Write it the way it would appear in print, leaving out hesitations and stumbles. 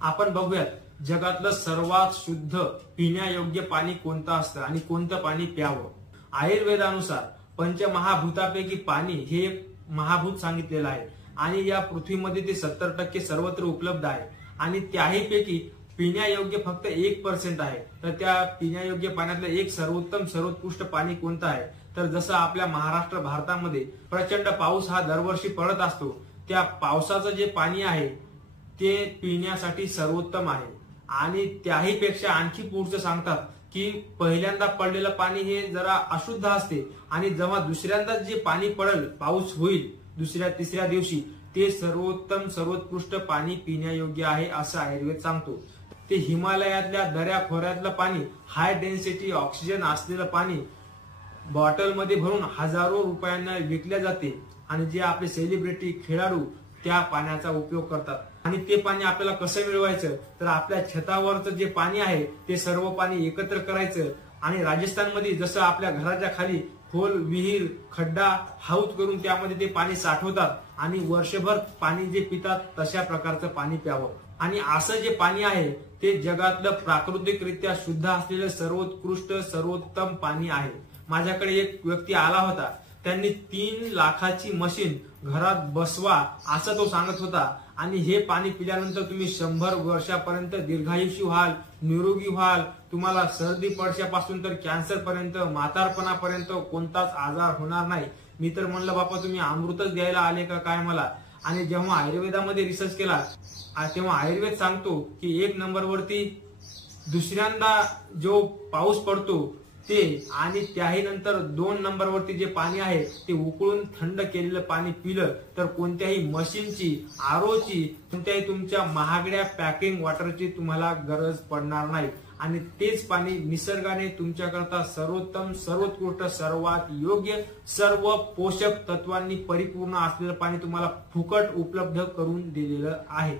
आपण बघूयात जगातलं सर्वात शुद्ध पिण्यायोग्य पाणी कोणतं असतं आणि कोणतं पाणी प्यावं। आयुर्वेदानुसार पंचमहाभूतापैकी पाणी हे एक महाभूत सांगितलेलं आहे आणि या पृथ्वीमध्ये ते 70% सर्वत्र उपलब्ध आहे आणि त्याहीपैकी पिण्यायोग्य फक्त 1% आहे। तर त्या पिण्यायोग्य पाण्यातलं एक सर्वोत्तम सर्वोत्कृष्ट पाणी कोणतं आहे, तर जसं आपल्या महाराष्ट्र भारतामध्ये प्रचंड पाऊस हा दरवर्षी पडत असतो, त्या पावसाचं जे पाणी आहे ते पिण्यासाठी सर्वोत्तम आहे। आणि त्याहीपेक्षा आणखी पुढचं सांगतात की पहिल्यांदा पडलेलं पाणी हे जरा अशुद्ध असते आणि जेव्हा दुसऱ्यांदा जे पाणी पडेल, पाऊस होईल दुसऱ्या तिसऱ्या दिवशी, ते सर्वोत्तम सर्वोत्कृष्ट पाणी पिण्यायोग्य आहे असं आयुर्वेद सांगतो। ते हिमालयातल्या दऱ्या खोऱ्यातलं पाणी, हाय डेन्सिटी ऑक्सिजन असलेलं पाणी बॉटलमध्ये भरून हजारो रुपयांना विकल्या जाते आणि जे आपले सेलिब्रिटी खेळाडू त्या पाण्याचा उपयोग करतात। आणि ते पाणी आपल्याला कसं मिळवायचं, तर आपल्या छतावरचं जे पाणी आहे ते सर्व पाणी एकत्र करायचं आणि राजस्थानमध्ये जसं आपल्या घराच्या खाली खोल विहीर खड्डा हाऊत करून त्यामध्ये ते पाणी साठवतात आणि वर्षभर पाणी जे पितात तशा प्रकारचं पाणी प्यावं। आणि असं जे पाणी आहे ते जगातलं प्राकृतिकरित्या शुद्ध असलेलं सर्वोत्कृष्ट सर्वोत्तम पाणी आहे। माझ्याकडे एक व्यक्ती आला होता, त्यांनी 3 लाखाची मशीन घरात बसवा असं तो सांगत होता आणि हे पाणी पिल्यानंतर तुम्ही 100 वर्षापर्यंत दीर्घायुषी व्हाल, निरोगी व्हाल, तुम्हाला सर्दी पडशापासून तर कॅन्सर पर्यंत म्हातारपणापर्यंत कोणताच आजार होणार नाही। मी तर म्हणलं बापा तुम्ही अमृतच द्यायला आले का काय मला। आणि जेव्हा आयुर्वेदामध्ये रिसर्च केला तेव्हा आयुर्वेद सांगतो की 1 नंबरवरती दुसऱ्यांदा जो पाऊस पडतो ते आणि त्याही नंतर 2 नंबरवरती जे पाणी आहे ते उकळून थंड केलेलं पाणी पिलं तर कोणत्याही मशीनची आरोची कोणत्याही तुमच्या महागड्या पॅकिंग वॉटरची तुम्हाला गरज पडणार नाही आणि तेच पाणी निसर्गाने तुमच्याकरता सर्वोत्तम सर्वोत्कृष्ट सर्वात योग्य सर्व पोषक तत्वांनी परिपूर्ण असलेलं पाणी तुम्हाला फुकट उपलब्ध करून दिलेलं आहे।